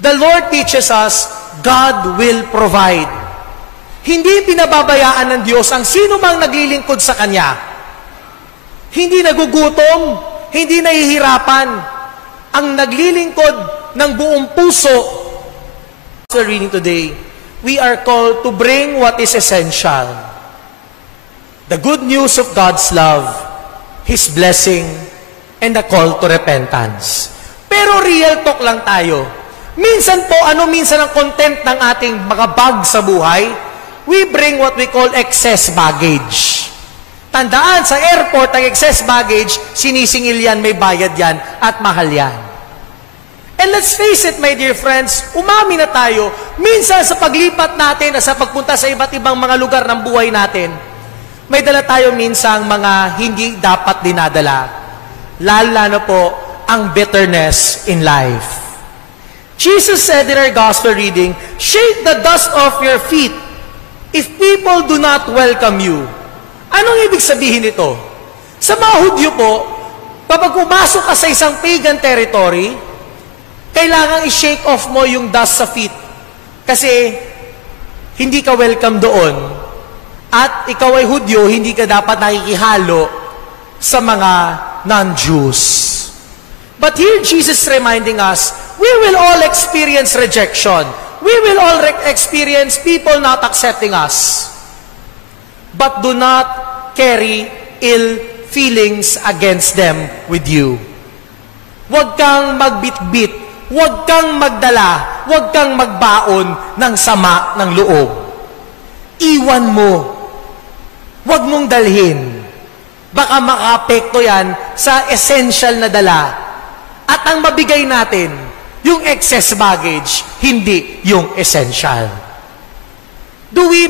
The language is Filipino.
The Lord teaches us, God will provide. Hindi pinababayaan ng Diyos ang sino mang naglilingkod sa Kanya. Hindi nagugutom, hindi nahihirapan. Ang naglilingkod ng buong puso. So reading today, we are called to bring what is essential. The good news of God's love, His blessing, and the call to repentance. Pero real talk lang tayo. Minsan po, minsan ang content ng ating mga bag sa buhay? We bring what we call excess baggage. Tandaan, sa airport, ang excess baggage, sinisingil yan, may bayad yan, at mahal yan. And let's face it, my dear friends, umami na tayo, minsan sa paglipat natin at sa pagpunta sa iba't ibang mga lugar ng buhay natin, may dala tayo minsang mga hindi dapat dinadala. Lalo po ang bitterness in life. Jesus said in our gospel reading, "Shake the dust off your feet if people do not welcome you." Anong ibig sabihin nito? Sa mga Hudyo po, kapag pumasok ka sa isang pagan territory, kailangan i-shake off mo yung dust sa feet. Kasi hindi ka welcome doon. At ikaw ay Hudyo, hindi ka dapat nakikihalo sa mga non-Jews. But here Jesus is reminding us, we will all experience rejection. We will all experience people not accepting us. But do not carry ill feelings against them with you. Huwag kang magbitbit, huwag kang magdala, huwag kang magbaon ng sama ng loob. Iwan mo. Huwag mong dalhin. Baka makaapekto yan sa essential na dala. At ang mabigay natin, yung excess baggage, hindi yung essential. Do we